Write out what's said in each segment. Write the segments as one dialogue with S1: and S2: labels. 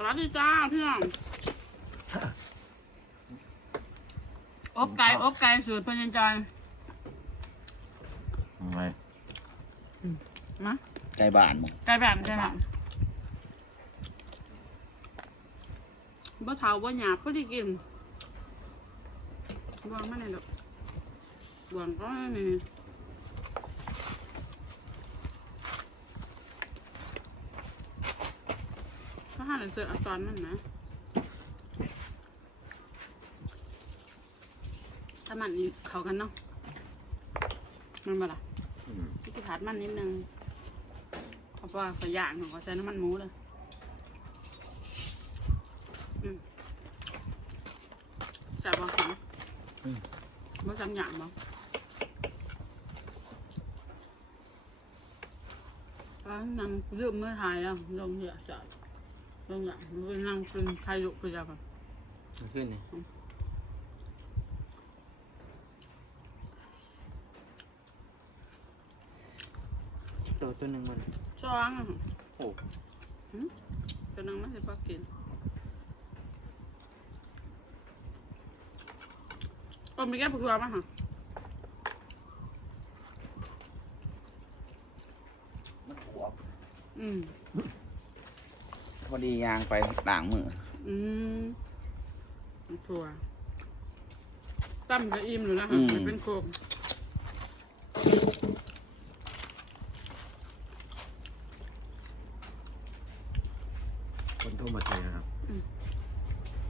S1: สวัสดีจ้าพี่น้องอบไก่อบไก่สูตรพญจอย
S2: ไง
S1: มา
S2: ไก่บ้านมึง
S1: ไก่แบบไก่แบบบ่เฒ่าบ่หยาบพอดีกินบวงมาไหนอยลูกบวงก็นี่ หาหนังสือเอาตอนมันนะถ้ามันนี่เขากันเนาะมันบ่ล่ะพี่จะผัดมันนิดนึงเพราะว่าขอย่างหนูใช้น้ำมันหมูเลยอืมใส่บะขมบ่จำอย่างบอ่านำยืมเมื่อไทยแล้วลงเหยื่อใส่ลงอย่างมันก็นั่งกินไข่ลุกไปจ้ะครับ
S2: ขึ้นนี่
S3: ตัวตัวหนึ่งมัน
S1: ช้อนอะ
S3: โอ้
S1: ตัวนึงไม่ใช่ปลากินโอ้มีแก้ผักรวมอะฮะ
S2: มันขวบ
S1: อืม
S2: พอดียางไปด่างมือ
S1: อืมถั่วตั้มก็อิ่มอยู่แล้วค่ะมันเป็นโคม
S3: คนโทรมาเจอนะครับ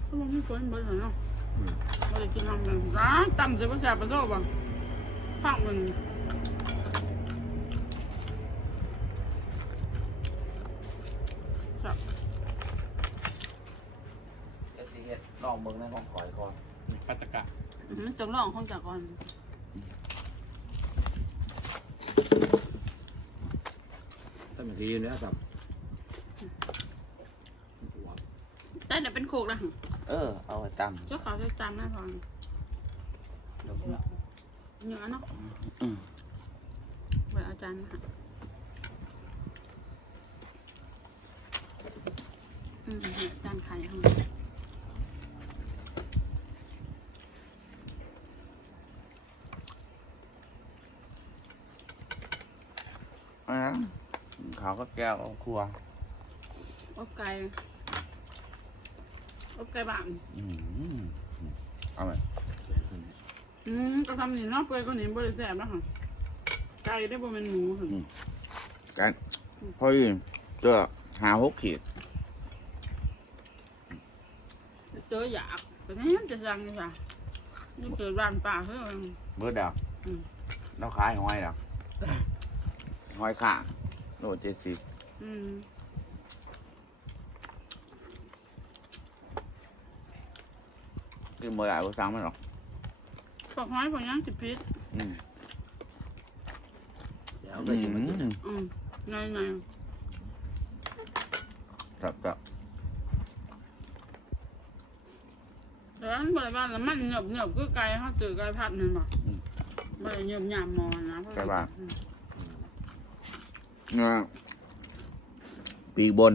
S1: ก็มันไม่ควรเบอร์เนาะ
S3: อืม
S1: ไม่ได้กินทำกันร้านตั้มจะภาษาปะโซ่บ่พักมันจับ
S2: เดี๋ยวสิเฮ็ด ลองเบิ่งในของข่อยก่อน
S3: ปัตตะกะ
S1: อื้อหือจังร้องคนจากก่อน
S3: ตั้งแต่ทีนี้ครับ
S1: แต่เดี๋ยวเป็นโคกแล้ว
S2: เออ เอาไว้ต
S1: เจ้าขาวจะจำหน้าฟังเนื้อเนาะำ
S2: อืม
S1: ไปเอาจารย์มาค่ะอืมเนี่ยจานไข่ข้างใน
S2: อ่าเขาก็แก้วเอาครัว
S1: อบไก่อบไก่บาง
S2: อืมเอาไหม
S1: อืมก็ทำนี่เนาะเปื่อยก็หนีบริแสบแล้วค่ะไก่ได้บ่เป็นหมูค่ะ
S2: กันพอดีเจอหาหกขีด
S1: เจออยากแต่นี้จะสั่งนี่ค่ะนี่เกิดร้านป่าเพื่อ
S2: เบิดดาว
S1: อืม
S2: เราขายหอยดาว หอยข่างโลเจ็ดสิบ
S1: อืม
S2: กินบ่ได้ก็สั่งมันหรอก
S1: ปอกห้อยปอกย่างสิบพิษ
S2: อืม
S3: เดี๋ยวก็จะมากินนะ
S1: อืมไงไง
S2: ครับครับ
S1: แต่อันบริการแล้วมันเหนียบเหนียบก็ไก่เขาเจอไก่ผัดนั่นบ่บริเหนียบหยามมอนนะเพระอืม
S2: เนี่ย ปีกบน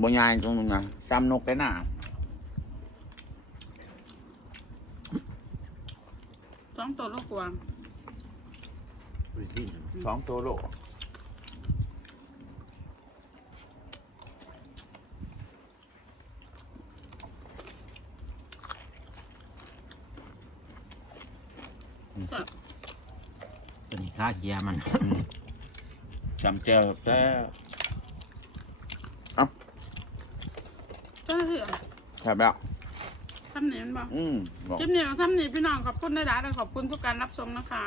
S2: บนยายตรงนู้นนะซ้ำนกไปหน้า
S1: สองตัวลูกกวาง
S3: วิธี
S2: สองตัวโล
S1: 嗯
S3: ตัวนี้ค่าเกียร์มัน
S2: จำเจอแต่
S1: เจ้าหน้าที่
S2: แค่แบบ
S1: ทำเนียนบ่
S2: อืมบอก
S1: คลิปนี้ของทำเนียนพี่น้องขอบคุณได้หลายๆขอบคุณทุกการรับชมนะคะ